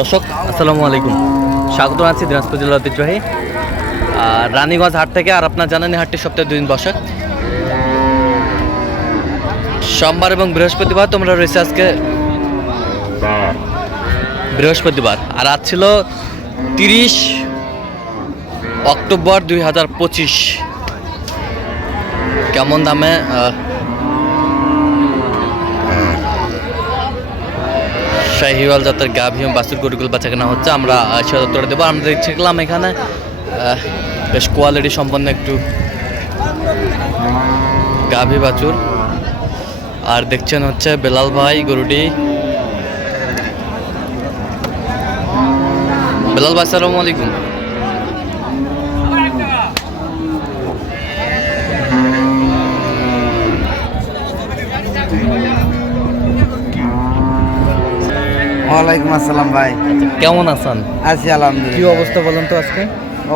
দর্শক, আসসালামু আলাইকুম। স্বাগত আছি দিনাজপুর জেলার ঐতিহ্যবাহী আর রানীগঞ্জ হাট থেকে। আর আপনার জানেন হাটটি সপ্তাহে দুদিন বসে। সোমবার এবং বৃহস্পতিবার তোমরা রয়েছে আজকে বৃহস্পতিবার। আর আজ ছিল তিরিশ অক্টোবর দুই হাজার পঁচিশ। কেমন দামে শাহিওয়াল জাতের গাভী বাছুর গরুগুলো বাচ্চা কেনা হচ্ছে। আমরা আহ, সে দেবো। আমরা দেখছিলাম এখানে বেশ কোয়ালিটি সম্পন্ন একটু গাভী বাছুর। আর দেখছেন হচ্ছে বেলাল ভাই গরুটি। বেলাল ভাই সালাম আলাইকুম। ওয়ালাইকুম আসসালাম ভাই। কেমন আছেন? আছি কি অবস্থা বলেন তো আজকে?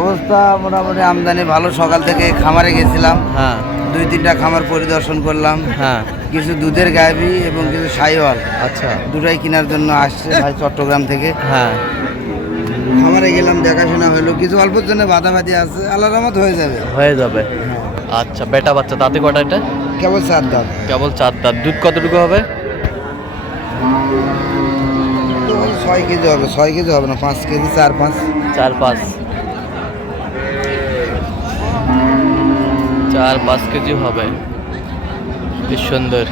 অবস্থা মোটামুটি আমদানি ভালো। সকাল থেকে খামারে গেছিলাম। হ্যাঁ। দুই তিনটা খামার পরিদর্শন করলাম। হ্যাঁ। কিছু দুধের গাভি এবং কিছু সাইওয়াল। আচ্ছা। দুটাই কেনার জন্য আসছে ভাই চট্টগ্রাম থেকে। হ্যাঁ। খামারে গেলাম দেখাশোনা হলো। কিছু অল্পের জন্য বাদাবাদি আছে। আল্লাহ রহমত হয়ে যাবে। হয়ে যাবে। আচ্ছা বেটা বাচ্চা তাতে কটা এটা? কেবল চার দাম কেবল চার দাঁত। দুধ কতটুকু হবে? ছয় কেজি হবে, ছয় কেজি হবে না, পাঁচ কেজি, চার পাঁচ। চার পাঁচ। চার পাঁচ কেজি হবে। কি সুন্দর।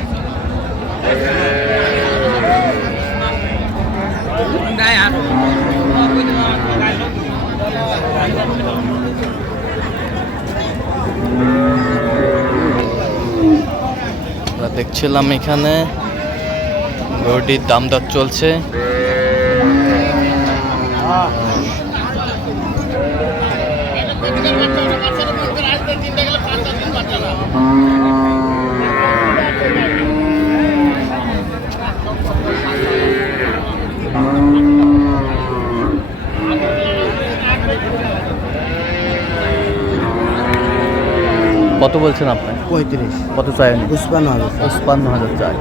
দেখছিলাম এখানে গরুটির দাম দর চলছে। কত বলছেন আপনি? পঁয়ত্রিশ। কত চাই পুষ্পান্ন হবে পঁচপান্ন হাজার চাই।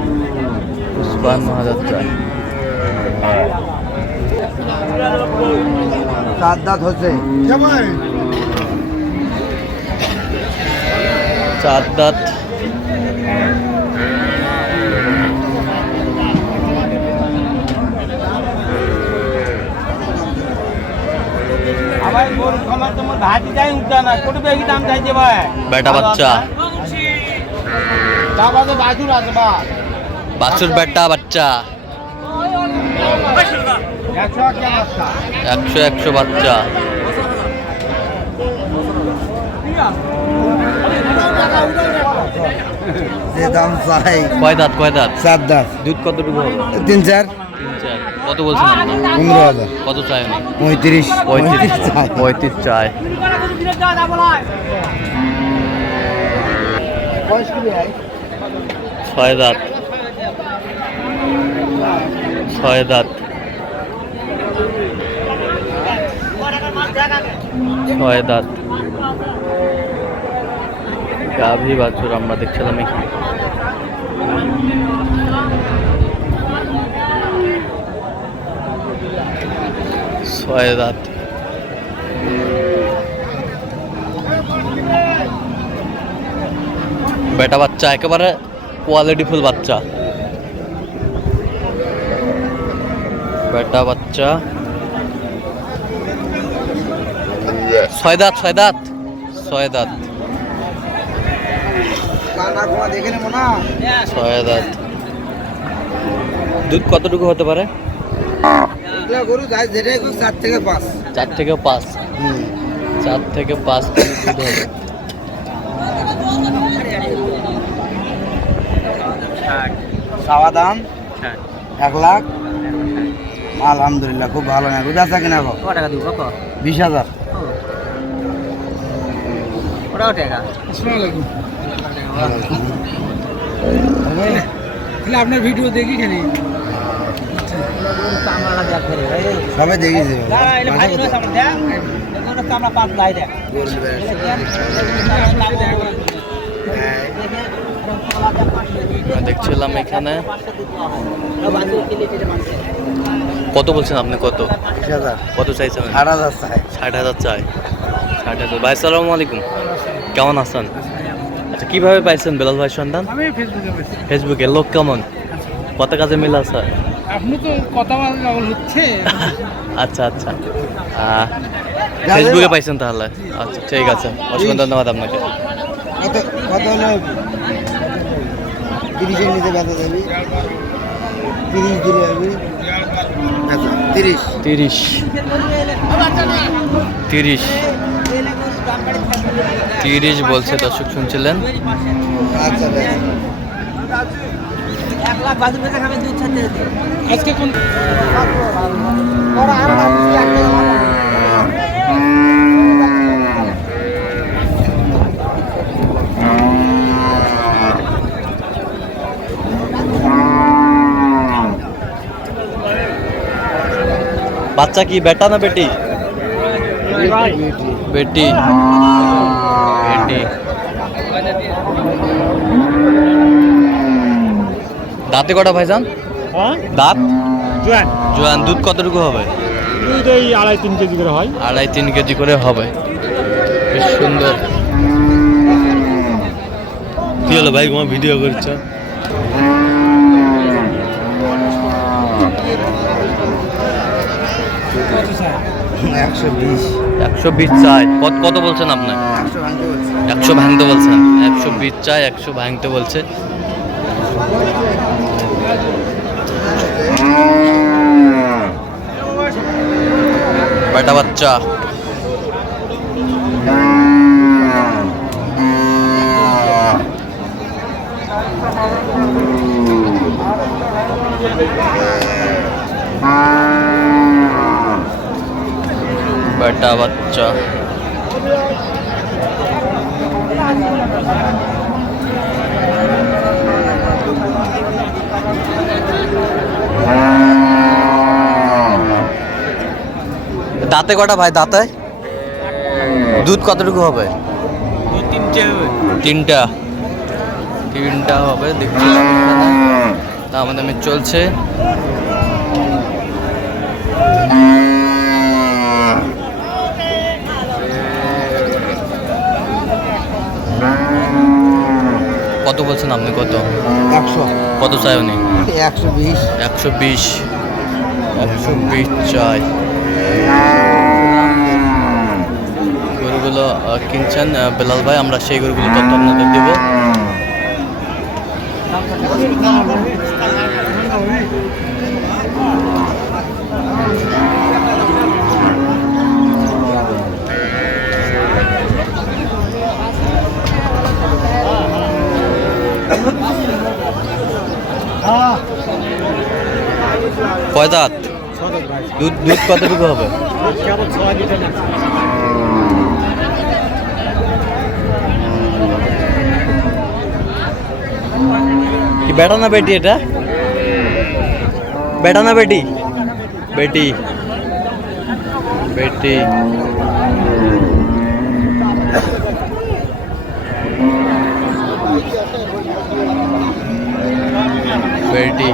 পঁচপান্ন হাজার চাই। চার দাঁত হচ্ছে চার দাঁত বেটা বাচ্চা। বাছুর বেটা বাচ্চা। একশো একশো বাচ্চা। যে দাম চাই। কয় দাঁত কয় দাঁত? চার দাঁত। দুধ কতটুকু তিন চার। তিন চার। কত বলছেন আপনি? পনেরো হাজার। কত চাই? পঁয়ত্রিশ পঁয়ত্রিশ চাই। পঁয়ত্রিশ চাই। ছয় দাঁত। ছয় দাঁত। ছয় দাঁত। গাভী বাছুর আমরা দেখছিলাম এখানে। ছয় দাঁত। বেটা বাচ্চা, একেবারে কোয়ালিটি ফুল বাচ্চা। বেটা বাচ্চা। ছয় দাঁত ছয় দাঁত ছয় দাঁত। ছয় দাঁত। দুধ কতটুকু হতে পারে? গরু চার থেকে পাঁচ। চার থেকে পাঁচ চার থেকে পাঁচ দুধ হবে। চাওয়া দাম? এক লাখ? আলহামদুলিল্লাহ খুব ভালো না। আছে কিনা বিশ হাজার। ওটাও টাকা আপনার ভিডিও দেখি সবাই দেখেছি আমরা দেখছিলাম এখানে। কত বলছেন আপনি কত? হাজার। কত চাইছেন? আট হাজার চাই। ষাট হাজার চাই। ষাট হাজার। ভাই সালামু আলাইকুম। কেমন আছেন? আচ্ছা কীভাবে পাইছেন বেলাল ভাই সন্ধান? আমি ফেসবুকে লোক কেমন? কত কাজে মিল আছে? আপনি তো কথা হচ্ছে। আচ্ছা আচ্ছা। ফেসবুকে পাইছেন তাহলে? আচ্ছা ঠিক আছে। অসংখ্য ধন্যবাদ আপনাকে। কত কত তিরিশের নিচে বেচা যাবি তিরিশ দিলে যাবি তিরিশ। তিরিশ। তিরিশ। তিরিশ বলছে দর্শক শুনছিলেন। আচ্ছা আজকে কোন বাচ্চা কি বেটা না বেটি? বেটি। বেটি। দাঁতে কটা ভাইজান? হ্যাঁ? দাঁত? জোয়ান। জোয়ান দুধ কতটুকু হবে? দুধ ওই আড়াই তিন কেজি করে হয়। আড়াই তিন কেজি করে হবে। বেশ সুন্দর। কি হলো ভাই তোমার ভিডিও করছ? একশো বিশ। একশো বিশ চাই। কত কত বলছেন আপনার একশো ভাঙতে একশো ভাঙতে বলছেন। একশো বিশ চাই একশো ভাঙতে বলছে। বেটা বাচ্চা বেটা বাচ্চা দাঁতে কটা ভাই, দাঁতে? দুধ কতটুকু হবে? তিনটা। তিনটা হবে দেখছিলাম এখানে দাম দামে চলছে। বলছেন আপনি কত? একশো। কত চাই উনি? একশো বিশ। একশো বিশ। একশো বিশ চাই গরুগুলো কিনছেন বেলাল ভাই আমরা সেই গরুগুলো তথ্য আপনাদের দেব। কয় দাঁত। দুধ দুধ কতটুকু হবে? কি বেটা না বেটি এটা? বেটা না বেটি? বেটি। বেটি। বেটি।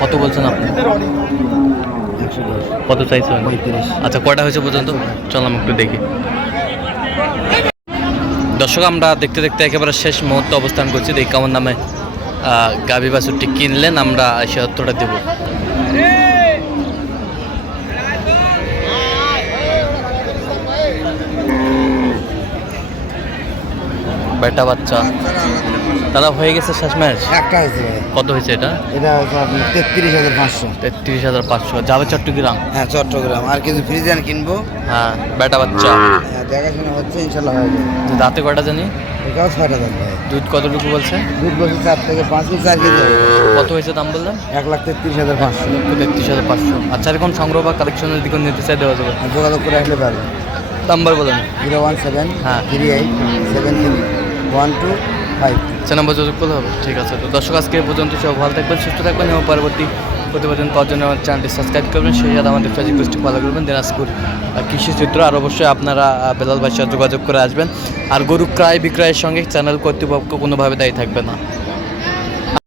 কত বলছেন আপনি? কত চাইছেন? আচ্ছা কয়টা হয়েছে পর্যন্ত? চল আমি একটু দেখি। দর্শক, আমরা দেখতে দেখতে একেবারে শেষ মুহূর্তে অবস্থান করছি। দেখি কেমন নামে গাভী বাছুরটি কিনলেন, আমরা সে উত্তরটা দেবো। বেটা বাচ্চা। দাদা হয়ে গেছে শেষ ম্যাচ একটা হয়েছে কত হয়েছে এটা? এটা তেত্রিশ হাজার পাঁচশো। তেত্রিশ হাজার পাঁচশো। যাবে চট্টগ্রাম? হ্যাঁ চট্টগ্রাম। আর কিছু ফ্রিজান কিনবো? হ্যাঁ বেটা বাচ্চা। হ্যাঁ, দেখাশোনা হচ্ছে ইনশাল্লাহ হয়ে যাবে। দাঁতে কয়টা জানি? এটাও ছয়টা দাম দুধ কতটুকু বলছে? দুধ বলছে চার থেকে পাঁচ কেজি চার কেজি কত হয়েছে দাম বললেন? এক লাখ তেত্রিশ হাজার পাঁচশো। তেত্রিশ হাজার পাঁচশো। আচ্ছা এরকম সংগ্রহ বা কালেকশনের দিকে নিতে চাই দেওয়া যাবে। যোগাযোগ করে আসলে পারবে। নাম্বার বলেন। জিরো ওয়ান সেভেন হ্যাঁ। Three eight seven three one two five সে নাম্বার যোগাযোগ করলে হবে। ঠিক আছে, তো দর্শক, আজকে পর্যন্ত সব ভালো থাকবেন, সুস্থ থাকবেন এবং পরবর্তী প্রতিবেদন পাওয়ার জন্য আমার চ্যানেলটি সাবস্ক্রাইব করবেন। সেই সাথে আমাদের ফেসবুক পেজটি ফলো করবেন। দিনাজপুর কৃষি চিত্র আর অবশ্যই আপনারা বেলাল ভাইয়ের সাথে যোগাযোগ করে আসবেন। আর গরু ক্রয় বিক্রয়ের সঙ্গে চ্যানেল কর্তৃপক্ষ কোনোভাবে দায়ী থাকবে না।